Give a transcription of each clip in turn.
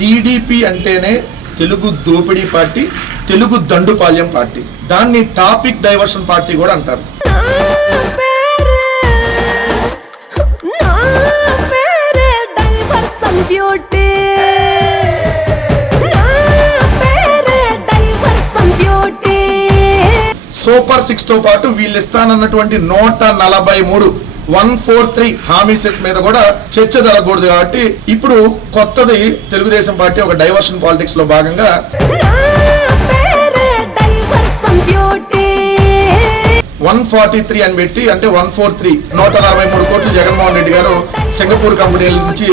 TDP అంటేనే తెలుగు దోపిడీ party, Telugu Dandupalyam party. దాన్ని టాపిక్ డైవర్షన్ పార్టీ కూడా అంటారు. సూపర్ 6 తో పాటు వీళ్ళు ఇస్తానన్నటువంటి 143 143 హామీసెస్ మీద కూడా చర్చ జరగకూడదు. కాబట్టి ఇప్పుడు కొత్తది తెలుగుదేశం పార్టీ ఒక డైవర్షన్ పాలిటిక్స్ లో భాగంగా 143 అని పెట్టి, అంటే 143 143 కోట్లు జగన్మోహన్ రెడ్డి గారు సింగపూర్ కంపెనీల నుంచి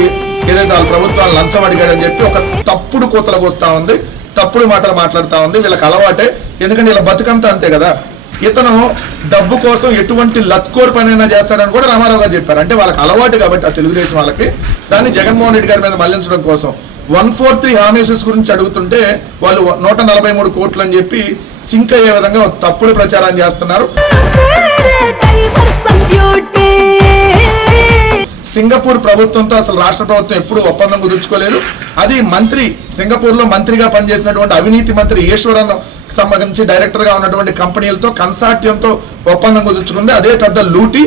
ఏదైతే వాళ్ళ ప్రభుత్వాలు లంచం అడిగాడని చెప్పి ఒక తప్పుడు కూతలకు వస్తా ఉంది, తప్పుడు మాటలు మాట్లాడుతూ ఉంది. వీళ్ళకి అలవాటే, ఎందుకంటే ఇలా బతుకంతా అంతే కదా. ఇతను డబ్బు కోసం ఎటువంటి లత్కోర్ పనైనా చేస్తాడని కూడా రామారావు గారు చెప్పారు. అంటే వాళ్ళకి అలవాటు కాబట్టి ఆ తెలుగుదేశం వాళ్ళకి, దాన్ని జగన్మోహన్ రెడ్డి గారి మీద మళ్లించడం కోసం 143 హామీసెస్ గురించి అడుగుతుంటే వాళ్ళు 143 కోట్లు అని చెప్పి సింక్ అయ్యే విధంగా తప్పుడు ప్రచారం చేస్తున్నారు. సింగపూర్ ప్రభుత్వంతో అసలు రాష్ట్ర ప్రభుత్వం ఎప్పుడు ఒప్పందం కుదుర్చుకోలేదు. అది మంత్రి, సింగపూర్ లో మంత్రిగా పనిచేసినటువంటి అవినీతి మంత్రి ఈశ్వరన్ సంబంధించి డైరెక్టర్ గా ఉన్నటువంటి కంపెనీలతో కన్సార్టియంతో ఒప్పందం కుదుర్చుకుంది. అదే పెద్ద లూటీ.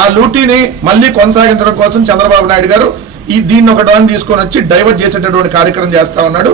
ఆ లూటీని మళ్ళీ కొనసాగించడం కోసం చంద్రబాబు నాయుడు గారు దీన్ని ఒక డాన్ తీసుకొని వచ్చి డైవర్ట్ చేసేటటువంటి కార్యక్రమం చేస్తా ఉన్నాడు.